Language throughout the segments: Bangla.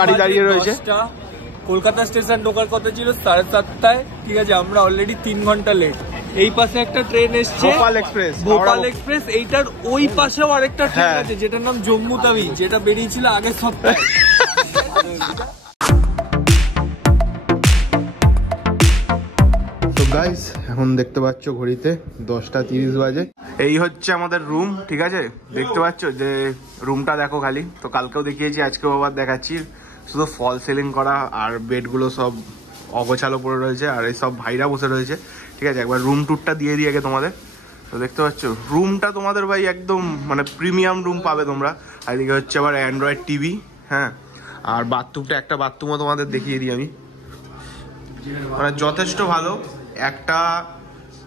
গাড়ি দাঁড়িয়ে রয়েছে। কলকাতা স্টেশন ঢোকার কথা ছিল 7:30টায়, ঠিক আছে আমরা অলরেডি 3 ঘন্টা লেট। এই পাশে একটা ট্রেন এসছে ভোপাল এক্সপ্রেস, এইটার ওই পাশেও আরেকটা ট্রেন আছে যেটার নাম জম্মু তাওয়ি, যেটা বেরিয়েছিল আগের সপ্তাহে। গাইস এখন দেখতে পাচ্ছ ঘড়িতে 10:30 বাজে। এই হচ্ছে আমাদের রুম, ঠিক আছে দেখতে পাচ্ছ যে রুমটা দেখো খালি। তো কালকেও দেখিয়েছি, আজকেও আবার দেখাচ্ছি। শুধু ফল সিলিং করা আর বেডগুলো সব অগোছালো পড়ে রয়েছে, আর এই সব ভাইরা বসে রয়েছে, ঠিক আছে। একবার রুম ট্যুরটা দিয়ে দিই আগে তোমাদের। তো দেখতে পাচ্ছ রুমটা তোমাদের ভাই একদম মানে প্রিমিয়াম রুম পাবে তোমরা। আর এদিকে হচ্ছে আবার অ্যান্ড্রয়েড টিভি, হ্যাঁ। আর বাথরুমটা, একটা বাথরুমও তোমাদের দেখিয়ে দিই আমি, মানে যথেষ্ট ভালো। একটা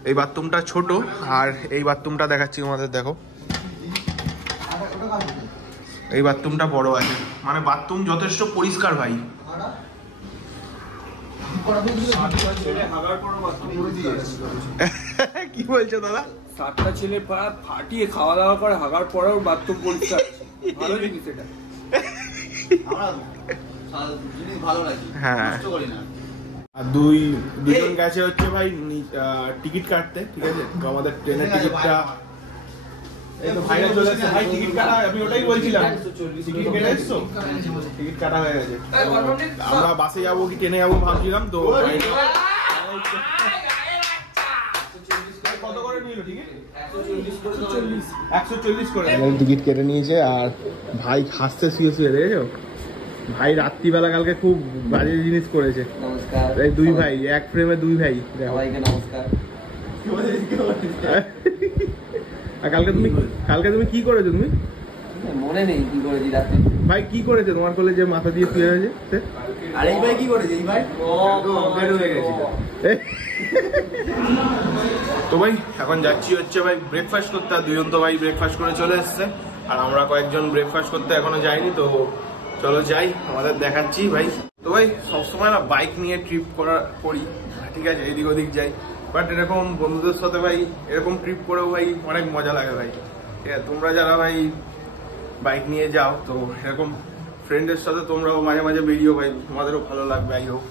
এই বাথরুমটা ছোট, আর এই বাথরুমটা দেখাচ্ছি তোমাদের, দেখো এই বাথরুমটা বড় আছে, মানে বাথরুম যথেষ্ট পরিষ্কার ভাই। কি বলছো দাদা? 7টা ছেলে ফাটিয়ে খাওয়া দাওয়া করে হাগার পরেও বাথরুম পরিষ্কার, ভালো জিনিস এটা। হ্যাঁ, আর দুজন গেছে হচ্ছে ভাই টিকিট কাটতে, ঠিক আছে। তো আমাদের ট্রেনের টিকিটটা ভাইরা চলে এসেছে। ভাই টিকিট কাটা, আমি ওটাই বলছিলাম, টিকিট কেটে এসছো? টিকিট কাটা হয়ে গেছে। আমরা বাসে যাবো কি ট্রেনে যাবো ভাবছিলাম। তো কত করে নিল টিকিট? 140 করে টিকিট কেটে নিয়েছে। আর ভাই হাসতে শুয়ে দেখেছো ভাই, রাত্রিবেলা কালকে খুব বাজে জিনিস করেছে। নমস্কার। এই দুই ভাই এক ফ্রেমে দুই ভাই, সবাইকে নমস্কার। আর কালকে তুমি কি করেছো? তুমি মনে নেই কি করেছি রাতে। ভাই কি করেছে তোমার কোলে যে মাথা দিয়ে শুয়ে আছে? আরে এই ভাই কি করেছে? এই ভাই বের হয়ে গেছিল। তো ভাই এখন যাচ্ছি হচ্ছে ভাই ব্রেকফাস্ট করতে। আর দুজন তো ভাই ব্রেকফাস্ট করে চলে এসছে, আর আমরা কয়েকজন ব্রেকফাস্ট করতে এখনো যাইনি। তো চলো যাই, আমাদের দেখাচ্ছি ভাই। তো ভাই সবসময় না বাইক নিয়ে ট্রিপ করি, ঠিক আছে, এদিক ওদিক যাই। বাট এরকম বন্ধুদের সাথে ভাই এরকম ট্রিপ করেও ভাই অনেক মজা লাগে ভাই, ঠিক আছে। তোমরা যারা ভাই বাইক নিয়ে যাও, তো এরকম ফ্রেন্ডের সাথে তোমরাও মাঝে মাঝে বেরিয়েও ভাই, তোমাদেরও ভালো লাগবে। আই হোক।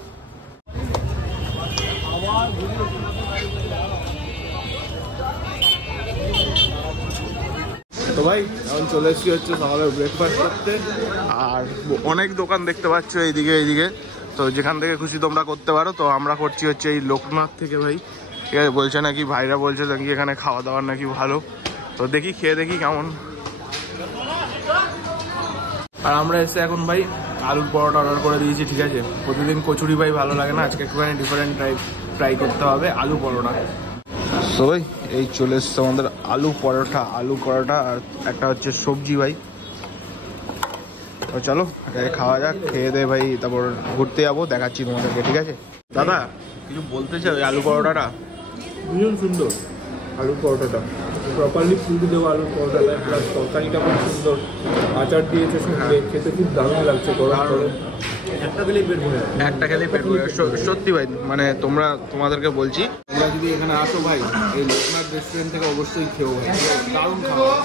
তো ভাই এখন চলে এসেছি হচ্ছে সকালে ব্রেকফাস্ট করতে। আর অনেক দোকান দেখতে পাচ্ছ এইদিকে, তো যেখান থেকে খুশি তোমরা করতে পারো। তো আমরা করছি হচ্ছে এই লোকনাথ থেকে ভাই, ঠিক আছে। বলছে নাকি ভাইরা বলছে নাকি এখানে খাওয়া দাওয়ার নাকি ভালো, তো দেখি খেয়ে দেখি কেমন। আর আমরা এসে এখন ভাই আলুর পরোটা অর্ডার করে দিয়েছি, ঠিক আছে। প্রতিদিন কচুরি ভাই ভালো লাগে না, আজকে একটুখানি ডিফারেন্ট ট্রাই করতে হবে আলু পরোটা। তো ভাই এই চলে এসছে আমাদের আলু পরোটা আর একটা হচ্ছে সবজি ভাই। তো চলো খাওয়া যাক, খেয়ে দে ভাই, তারপর ঘুরতে যাবো, দেখাচ্ছি তোমাদেরকে, ঠিক আছে। দাদা কিছু বলতে চাও? আলু পরোটাটা ভীষণ সুন্দর, আলু পরোটাটা প্রপারলি ফুলতে দেওয়া আলু পরোটাটা, প্লাস তরকারিটা খুব সুন্দর, আচার দিয়েছে সঙ্গে, খেতে খুব দারুণ লাগছে। একটা খেলেই পেট ভরে, সত্যি ভাই। মানে তোমাদেরকে বলছি, তোমরা যদি এখানে আসো ভাই, এই লোকনাথ রেস্টুরেন্ট থেকে অবশ্যই খেও ভাই, দারুণ খাওয়া।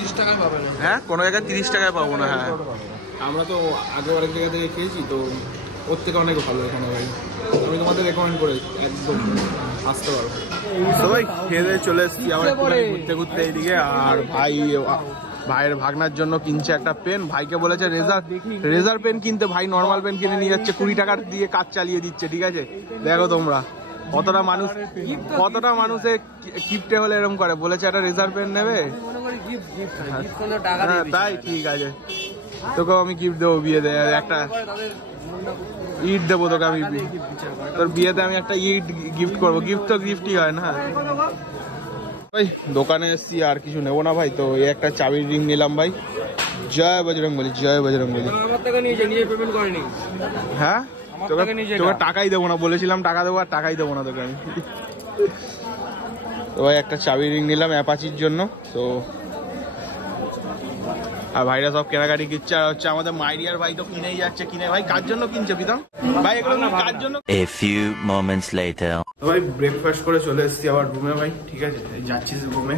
30 টাকায় পাবে না। হ্যাঁ, কোনো জায়গায় 30 টাকায় পাবো না। হ্যাঁ, আমরা তো আগে অনেক জায়গা থেকে খেয়েছি, তো ওর থেকে অনেক ভালো এখানে ভাই। আমি তোমাদের রেকমেন্ড করে একদম আসতে পারো। সবাই খেয়ে দিয়ে চলে এসেছি আবার ঘুরতে এইদিকে। আর ভাইয়ের ভাগনার জন্য কিনছে একটা পেন। ভাইকে বলেছে রেজার পেন কিনতে, ভাই নর্মাল পেন কিনে নিয়ে যাচ্ছে, 20 টাকা দিয়ে কাজ চালিয়ে দিচ্ছে, ঠিক আছে। দেখো তোমরা কতটা মানুষে কিপটে হলে এরকম করে। বলেছে একটা রেজার পেন নেবে, তাই ঠিক আছে, তোকে আমি গিফট দেবো বিয়েতে, একটা ইট দেবো তোকে আমি, তোর বিয়েতে আমি একটা ইট গিফট করবো। গিফট তো গিফটই হয় না ভাই। দোকানে এসছি, আর কিছু নেবো না ভাই। তো এই একটা চাবির রিং নিলাম ভাই। জয় বজরংবলী, জয় বজরংবলী। হ্যাঁ, তোকে টাকাই দেবো না, বলেছিলাম টাকা দেবো, আর টাকাই দেবো না তোকে আমি। তো ভাই একটা চাবির রিং নিলাম অ্যাপাচির জন্য। তো আর ভাইরা সব কেনাকাটি কিনছে, আর হচ্ছে আমাদের মাইরিয়ার ভাই তো কিনেই যাচ্ছে। কিনে ভাই কার জন্য কিনছে প্রীতম ভাই? এগুলো কার জন্য? A few moments later. ভাই ব্রেকফাস্ট করে চলে এসেছি আবার রুমে ভাই, ঠিক আছে। যাচ্ছি রুমে,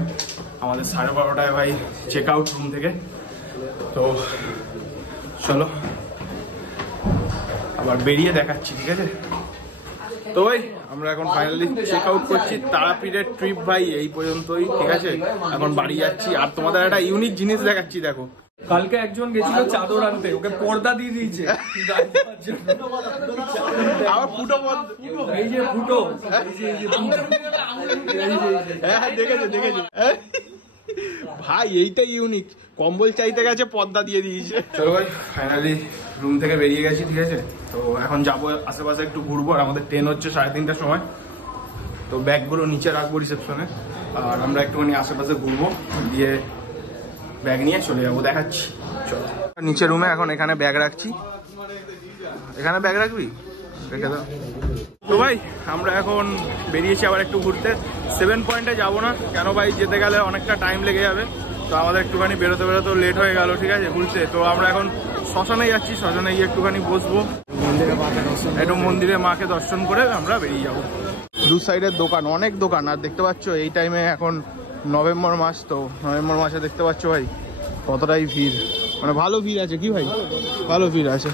আমাদের 12:30টায় ভাই চেক আউট রুম থেকে। তো চলো আবার বেরিয়ে দেখাচ্ছি, ঠিক আছে? তো ভাই আমরা এখন ফাইনালি চেক আউট করছি। তারাপীঠের ট্রিপ ভাই এই পর্যন্তই, ঠিক আছে? এখন বাড়ি যাচ্ছি। আর তোমাদের একটা ইউনিক জিনিস দেখাচ্ছি, দেখো। কালকে একজন গেছিল চাদর আনতে, ওকে পর্দা দিয়ে দিয়েছে। আবার ফুটো, এই যে ফুটো, দেখেছো ভাই, এইটা ইউনিক। কম্বল চাইতে গেছে, পর্দা দিয়ে দিয়েছে। চলো ভাই ফাইনালি রুম থেকে বেরিয়ে গেছি, ঠিক আছে? তো এখন যাবো আশেপাশে একটু ঘুরবো। আর আমাদের ট্রেন হচ্ছে 3:30টার সময়। তো ব্যাগগুলো নিচে রাখবো রিসেপশনে, আর আমরা একটুখানি আশেপাশে ঘুরবো, দিয়ে ব্যাগ নিয়ে চলে যাবো, দেখাচ্ছি। চলো নিচে রুমে, এখন এখানে ব্যাগ রাখছি। এখানে ব্যাগ রাখবি, রেখে দাও। তো ভাই আমরা এখন বেরিয়েছি আবার একটু ঘুরতে। 7 পয়েন্টে যাবো না কেন ভাই, যেতে গেলে অনেকটা টাইম লেগে যাবে। তো আমাদের একটুখানি বেরোতে লেট হয়ে গেল, ঠিক আছে, ঘুরতে। তো আমরা এখন শ্মশানে যাচ্ছি, শ্মশানে গিয়ে একটুখানি বসবো, একটু মন্দিরে মাকে দর্শন করে আমরা বেরিয়ে যাবো। দু সাইডের দোকান, অনেক দোকান। আর দেখতে পাচ্ছ এই টাইমে এখন নভেম্বর মাস, তো নভেম্বর মাসে দেখতে পাচ্ছ ভাই কতটাই ভিড়, মানে ভালো ভিড় আছে কি ভাই, ভালো ভিড় আছে।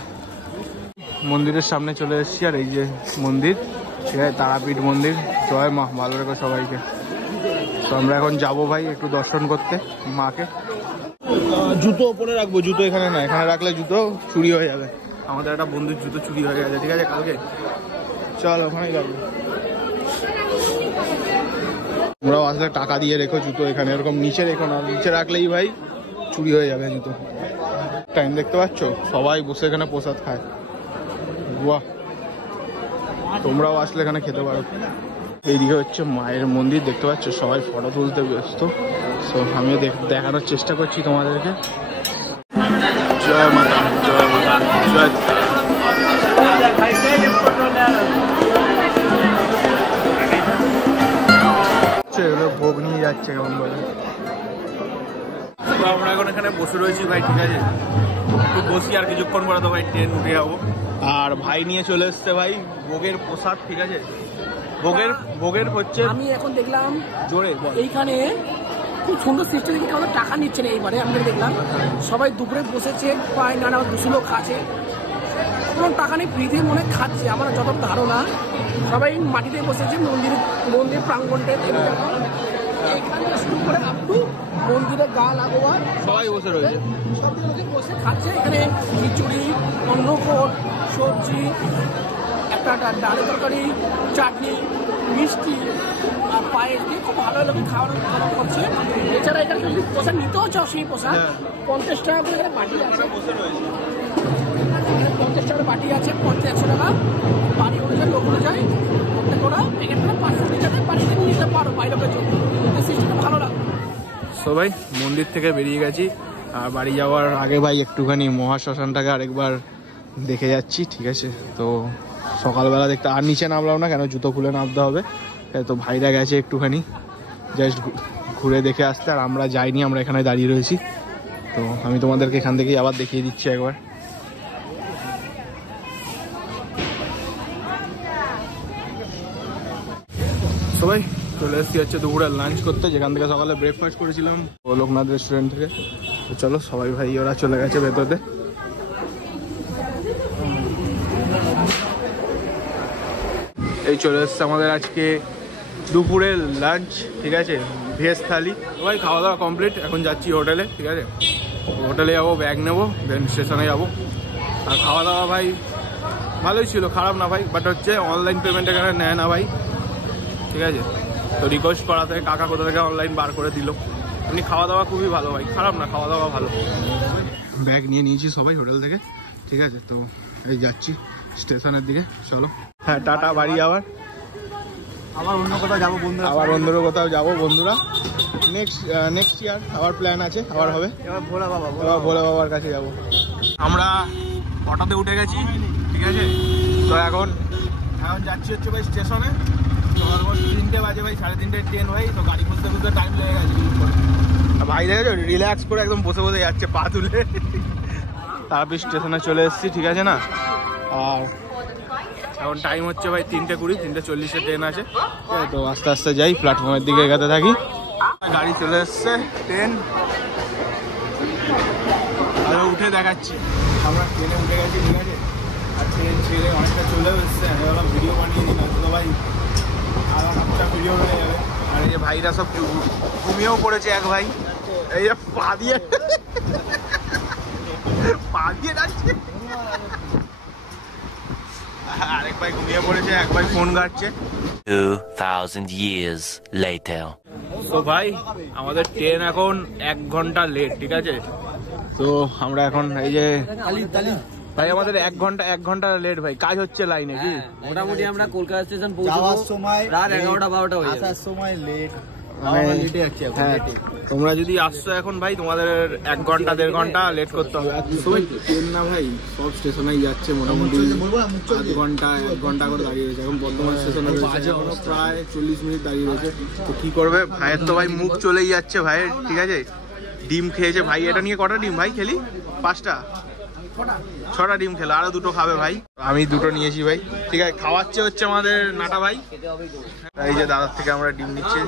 মন্দিরের সামনে চলে এসেছি, আর এই যে মন্দির, ঠিক আছে, তারাপীঠ মন্দির। জয় মা, ভালো রেখো সবাইকে। তো আমরা এখন যাবো ভাই একটু দর্শন করতে মাকে। জুতো ওপরে রাখবো, জুতো এখানে না, এখানে রাখলে জুতো চুরি হয়ে যাবে। আমাদের একটা বন্ধুর জুতো চুরি হয়ে গেছে, ঠিক আছে, কালকে। চল ওখানেই যাবো। তোমরাও আসলে টাকা দিয়ে রেখো জুতো এখানে, এরকম নিচে রেখো না, নিচে রাখলেই ভাই চুরি হয়ে যাবে জুতো। টাইম দেখতে পাচ্ছ, সবাই বসে এখানে প্রসাদ খায়। বাহ, তোমরাও আসলে এখানে খেতে পারো। এইদিকে হচ্ছে মায়ের মন্দির, দেখতে পাচ্ছ সবাই ফটো তুলতে ব্যস্ত। সো আমিও দেখানোর চেষ্টা করছি তোমাদেরকে। জয় মাতা, জয় মাতা, জয়। ভোগ নিয়ে যাচ্ছে কেমন বলে। আমরা এখন এখানে বসে রয়েছি ভাই, ঠিক আছে, একটু বসি, আর কিছুক্ষণ পরে তো ভাই ট্রেন উঠে যাবো। আর ভাই নিয়ে চলে এসছে ভাই ভোগের প্রসাদ, ঠিক আছে। ভোগের হচ্ছে, আমি এখন দেখলাম জোরে এইখানে খুব সুন্দর সিস্টেম, দেখি আমাদের টাকা নিচ্ছে না এইবারে। আমি দেখলাম সবাই দুপুরে বসেছে, প্রায় নানা 200 লোক খাচ্ছে, কোনো টাকা নেই, ফ্রিতে মনে খাচ্ছে। আমার যত ধারণা সবাই মাটিতে বসেছে, মন্দির প্রাঙ্গণটা এইখান থেকে শুরু করে আপটু মন্দিরে গা লাগোয়া সবাই বসে রয়েছে, সব লোকে বসে খাচ্ছে। এখানে খিচুড়ি, অন্নকোট, সবজি, একটা ডালের তরকারি, চাটনি, মিষ্টি আর পায়েস দিয়ে খুব ভালো লোকে খাওয়া করছে। এছাড়া এখানে যদি প্রসাদ নিতেও চাও, সেই প্রসাদ 50 টাকা করে বাটি আছে, 50 টাকার বাটি আছে, 100 টাকা বাড়ি অনুযায়ী, লোক অনুযায়ী প্রত্যেক ওরা এখানে 500 টাকা বাড়িতে নিয়ে যেতে পারো বাইরের জন্য। সিস্টেমটা ভালো লাগে। সবাই মন্দির থেকে বেরিয়ে গেছি, আর বাড়ি যাওয়ার আগে ভাই একটুখানি মহাশ্মশানটাকে আরেকবার দেখে যাচ্ছি, ঠিক আছে। তো সকালবেলা দেখতে আর নিচে নামলাম না কেন, জুতো খুলে নামতে হবে। তো ভাইরা গেছে একটুখানি জাস্ট ঘুরে দেখে আসতে, আর আমরা যাইনি, আমরা এখানে দাঁড়িয়ে রয়েছি। তো আমি তোমাদেরকে এখান থেকেই আবার দেখিয়ে দিচ্ছি একবার। সবাই চলে এসেছি হচ্ছে দুপুরে লাঞ্চ করতে, যেখান থেকে সকালে ব্রেকফাস্ট করেছিলাম লোকনাথ রেস্টুরেন্ট থেকে। তো চলো সবাই ভাই ওরা চলে গেছে ভেতরে। এই চলে এসছে আমাদের আজকে দুপুরের লাঞ্চ, ঠিক আছে, ভেজ থালি। সবাই খাওয়া দাওয়া কমপ্লিট, এখন যাচ্ছি হোটেলে, ঠিক আছে। হোটেলে যাবো, ব্যাগ নেবো, দেন স্টেশনে যাবো। আর খাওয়া দাওয়া ভাই ভালোই ছিল, খারাপ না ভাই, বাট হচ্ছে অনলাইন পেমেন্ট এখানে নেয় না ভাই, ঠিক আছে। তো রিকোয়েস্ট করাতে কাকা কোথা থেকে অনলাইন বার করে দিল। এমনি খাওয়া দাওয়া খুবই ভালো ভাই, খারাপ না, খাওয়া দাওয়া ভালো। ব্যাগ নিয়ে নিয়েছি সবাই হোটেল থেকে, ঠিক আছে। তো এই যাচ্ছি স্টেশনের দিকে, চলো। হ্যাঁ টাটা, বাড়ি আবার অন্য কোথাও যাবো বন্ধুরা, আবার অন্য কোথাও যাবো বন্ধুরা। নেক্সট ইয়ার আবার প্ল্যান আছে, আবার হবে, এবার ভোলা বাবার কাছে যাব। আমরা অটোতে উঠে গেছি, ঠিক আছে। তো এখন যাচ্ছি হচ্ছে ভাই স্টেশনে। তো অলমোস্ট 3টে বাজে ভাই, 3:30টায় ট্রেন ভাই। তো গাড়ি খুঁজতে খুঁজতে টাইম লেগে গেছে। ভাই দেখেছো রিল্যাক্স করে একদম বসে বসে যাচ্ছে পা তুলে। তারপর স্টেশনে চলে এসেছি, ঠিক আছে না। আর এখন টাইম হচ্ছে ভাই 3:20, 3:40 ট্রেন আছে। তো আস্তে আস্তে যাই, প্ল্যাটফর্মের দিকে এগাতে থাকি। গাড়ি চলে এসছে, ট্রেন আর উঠে দেখাচ্ছি। আমরা ট্রেনে উঠে গেছি, ঠিক আছে। আর ট্রেন ট্রেনে অনেকটা চলেও এসছে, আমি ভাবলাম ভিডিও বানিয়ে দিই, তো ভাই আরো একটা ভিডিও হয়ে যাবে। আর এই যে ভাইরা সব ঘুমিয়েও পড়েছে, এক ভাই এই যে পা দিয়ে যাচ্ছে, আরেক ভাই ঘুমিয়ে পড়েছে, এক ভাই ফোন ঘাটছে। 2000 years later. তো ভাই আমাদের ট্রেন এখন 1 ঘন্টা লেট, ঠিক আছে? তো আমরা এখন এই যে ভাই আমাদের 1 ঘন্টা লেট ভাই, কাজ হচ্ছে লাইনে কি? মোটামুটি আমরা কলকাতা স্টেশন পৌঁছাবার সময় রাত 11টা-12টা হয়ে যাবে, আসার সময় লেট। তোমরা যদি আসছো এখন ভাই, তোমাদের 1 ঘন্টা 1.5 ঘন্টা লেট করতে হবে। ট্রেন না ভাই, সব স্টেশনেই যাচ্ছে মোটামুটি 1 ঘন্টা 1 ঘন্টা করে দাঁড়িয়ে রয়েছে। এখন বর্ধমান স্টেশনে প্রায় 40 মিনিট দাঁড়িয়ে রয়েছে। তো কি করবে, ভাইয়ের তো ভাই মুখ চলেই যাচ্ছে ভাইয়ের, ঠিক আছে? ডিম খেয়েছে ভাই, এটা নিয়ে কটা ডিম ভাই খেলি? 5টা 6টা ডিম খেলো, আরো 2টো খাবে ভাই। আমি 2টো নিয়েছি ভাই, ঠিক আছে? খাওয়াচ্ছে হচ্ছে আমাদের নাটা ভাই। এই যে দাদার থেকে আমরা ডিম নিচ্ছি,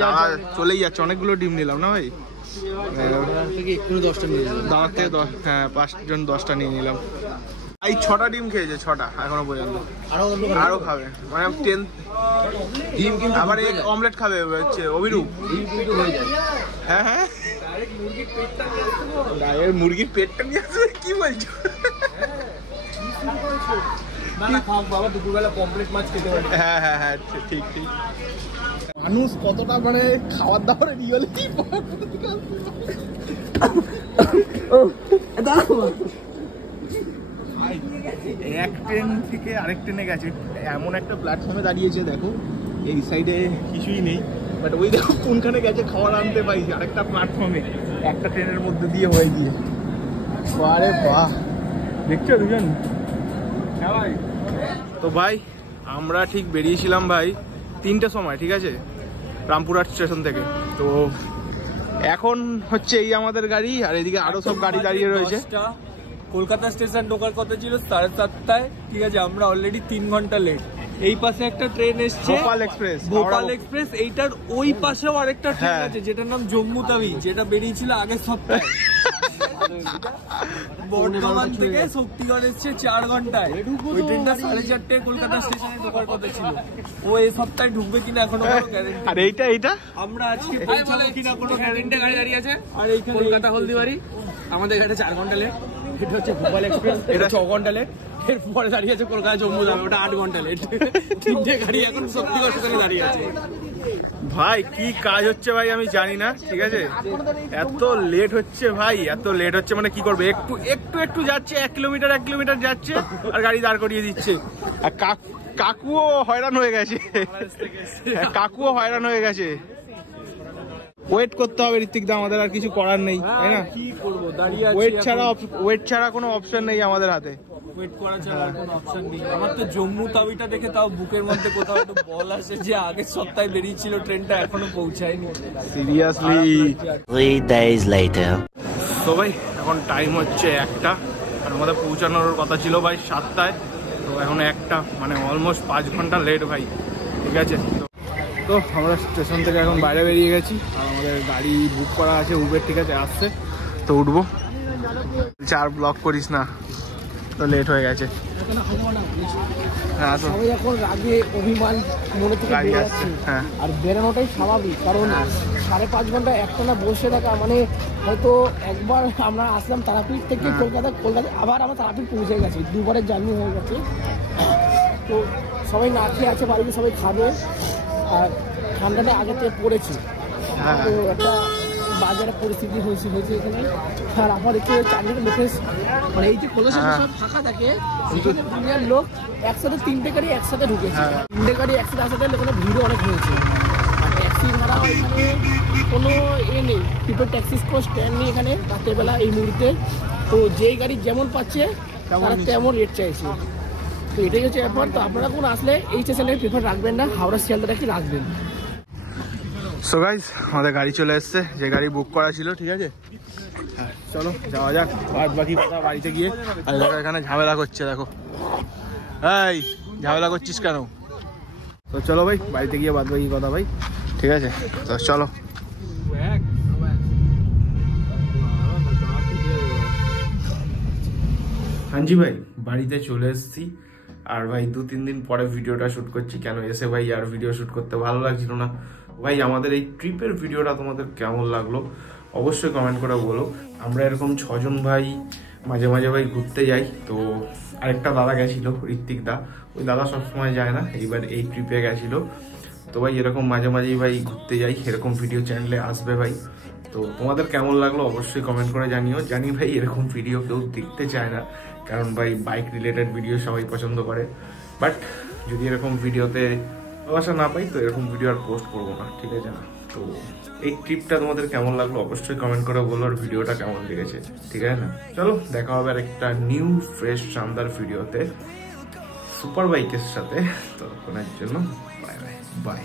দাদা চলেই যাচ্ছে, অনেকগুলো ডিম নিলাম না ভাই, দাদার থেকে 5 জন 10টা নিয়ে নিলাম। এই 6টা ডিম খেয়েছে, 6টা এখনো পর্যন্ত, আরো খাবে মানে 10 ডিম। কিন্তু আবার এক অমলেট খাবে হচ্ছে অভিরূপ। হ্যাঁ হ্যাঁ, মুরগির পেটটা নিয়ে আসবে, কি বলছো? হ্যাঁ হ্যাঁ হ্যাঁ, ঠিক ঠিক। মানুষ কতটা মানে খাবার দাবারের রিয়েলিটি এক ট্রেন থেকে আরেক ট্রেনে গেছে, এমন একটা প্ল্যাটফর্মে দাঁড়িয়েছে দেখো, এই সাইডে কিছুই নেই, বাট ওই দেখো কোনখানে গেছে খাবার আনতে পাইছি, আরেকটা প্ল্যাটফর্মে একটা ট্রেনের মধ্যে দিয়ে হয়ে গিয়ে। আরে বাহ, দেখছো দুজন? হ্যাঁ ভাই। তো ভাই আমরা ঠিক বেরিয়েছিলাম ভাই 3টের সময়, ঠিক আছে, রামপুরহাট স্টেশন থেকে। তো এখন হচ্ছে এই আমাদের গাড়ি, আর এদিকে আরো সব গাড়ি দাঁড়িয়ে রয়েছে। কলকাতা স্টেশন ঢোকার কথা ছিল 7:30টায়, ঠিক আছে, আমরা অলরেডি 3 ঘন্টা লেট। এই পাশে একটা ট্রেন এসছে, ভোপাল এক্সপ্রেস, এইটার ওই পাশেও আরেকটা ট্রেন আছে যেটার নাম জম্মু তাওি, যেটা বেরিয়েছিল আগের সপ্তাহে। বর্ধমান থেকে শক্তিগড় এসছে 4 ঘন্টায়, ওই ট্রেনটা 4:30টায় কলকাতা স্টেশনে ঢোকার কথা ছিল। ও এই সপ্তাহে ঢুকবে কিনা এখনো কোনো গ্যারান্টি। আর এইটা আমরা আজকে পৌঁছাবো কিনা কোনো গ্যারান্টি। গাড়ি দাঁড়িয়ে আছে, আর এইখানে কলকাতা হলদিবাড়ি, আমাদের এখানে 4 ঘন্টা লেট। এটা হচ্ছে ভোপাল এক্সপ্রেস, এটা 6 ঘন্টা লেট। এরপরে দাঁড়িয়ে আছে কলকাতা জম্মু যাবে, ওটা 8 ঘন্টা লেট। 3টে গাড়ি এখন শক্তিগড় স্টেশনে দাঁড়িয়ে আছে। ভাই কি কাজ হচ্ছে ভাই আমি জানি না, ঠিক আছে? এত লেট হচ্ছে ভাই, এত লেট হচ্ছে, মানে কি করবে, একটু যাচ্ছে, 1 কিলোমিটার যাচ্ছে আর গাড়ি দাঁড় করিয়ে দিচ্ছে। আর কাকুও হয়রান হয়ে গেছে, ওয়েট করতে হবে ঋত্বিক দা, আমাদের আর কিছু করার নেই, তাই না? কি করবো, দাঁড়িয়ে আছি। ওয়েট ছাড়া কোনো অপশন নেই আমাদের হাতে, ওয়েট করা ছাড়া আর কোনো অপশন নেই। আমার তো জম্মু তাওিটা দেখে তাও বুকের মধ্যে কোথাও একটু বল আসে যে আগের সপ্তাহে বেরিয়েছিল ট্রেনটা, এখনো পৌঁছায়নি। সিরিয়াসলি। 3 days later. তো ভাই এখন টাইম হচ্ছে 1টা, আর আমাদের পৌঁছানোর কথা ছিল ভাই 7টায়, তো এখন 1টা, মানে অলমোস্ট 5 ঘন্টা লেট ভাই, ঠিক আছে? তো আমরা স্টেশন থেকে এখন বাইরে বেরিয়ে গেছি, আর আমাদের গাড়ি বুক করা আছে উবের, ঠিক আছে, আসছে তো উঠবো। 4 ব্লক করিস না, তো লেট হয়ে গেছে। হ্যাঁ, সবাই এখন রাগে অভিমান মনে থেকে গাড়ি আসছে, হ্যাঁ, আর বেরোনোটাই স্বাভাবিক, কারণ 5.5 ঘন্টা একটানা বসে থাকা মানে, হয়তো একবার আমরা আসলাম তারাপীঠ থেকে কলকাতা, আবার আমরা তারাপীঠ পৌঁছে গেছি, 2বারের জার্নি হয়ে গেছে। তো সবাই না খেয়ে আছে, বাড়িতে সবাই খাবে, আর ঠান্ডাটা আগে থেকে পড়েছে, তো একটা বাজারে পরিস্থিতি হয়েছে এখানে। আর আমার একটু চারদিকে লোকের, মানে এই যে কলেজে সব ফাঁকা থাকে, সেখানে দুনিয়ার লোক একসাথে 3টে গাড়ি একসাথে ঢুকেছে, 3টে গাড়ি একসাথে আসাতে ওখানে ভিড়ও অনেক হয়েছে। আর ট্যাক্সি ভাড়া এখানে কোনো নেই, পিপল ট্যাক্সি স্ট্যান্ড নেই এখানে রাতের বেলা এই মুহূর্তে। তো যেই গাড়ি যেমন পাচ্ছে তারা তেমন রেট চাইছে, তো এটাই হচ্ছে ব্যাপার। তো আপনারা কোন আসলে এই স্টেশনে প্রেফার রাখবেন না, হাওড়া শিয়ালদাটাকে রাখবেন। সো গাইস আমাদের গাড়ি চলে এসছে, যে গাড়ি বুক করা ছিল, ঠিক আছে? হ্যাঁ, চলো যাওয়া যাক, বাকি কথা বাড়িতে গিয়ে। আর এখানে ঝামেলা করছে, দেখো এই ঝামেলা করছিস কেন? তো চলো ভাই বাড়িতে গিয়ে বাকি কথা ভাই, ঠিক আছে? তো চলো। হাঞ্জি ভাই বাড়িতে চলে এসেছি, আর ভাই 2-3 দিন পরে ভিডিওটা শুট করছি। কেন এসে ভাই আর ভিডিও শুট করতে ভালো লাগছিল না। ভাই আমাদের এই ট্রিপের ভিডিওটা তোমাদের কেমন লাগলো অবশ্যই কমেন্ট করে বলো। আমরা এরকম 6 জন ভাই মাঝে মাঝে ভাই ঘুরতে যাই। তো আরেকটা দাদা গেছিল, ঋত্বিক দা, ওই দাদা সবসময় যায় না, এইবার এই ট্রিপে গেছিল। তো ভাই এরকম মাঝে মাঝেই ভাই ঘুরতে যাই, এরকম ভিডিও চ্যানেলে আসবে ভাই। তো তোমাদের কেমন লাগলো অবশ্যই কমেন্ট করে জানিও। জানি ভাই এরকম ভিডিও কেউ দেখতে চায় না, কারণ ভাই বাইক রিলেটেড ভিডিও সবাই পছন্দ করে। বাট যদি এরকম ভিডিওতে ভালোবাসা না পাই তো এরকম ভিডিও আর পোস্ট করবো না, ঠিক আছে না? তো এই ট্রিপটা তোমাদের কেমন লাগলো অবশ্যই কমেন্ট করে বলো, আর ভিডিওটা কেমন লেগেছে, ঠিক আছে না? চলো দেখা হবে আর একটা নিউ ফ্রেশ শানদার ভিডিওতে সুপার বাইকের সাথে। ততক্ষণের জন্য বাই বাই বাই।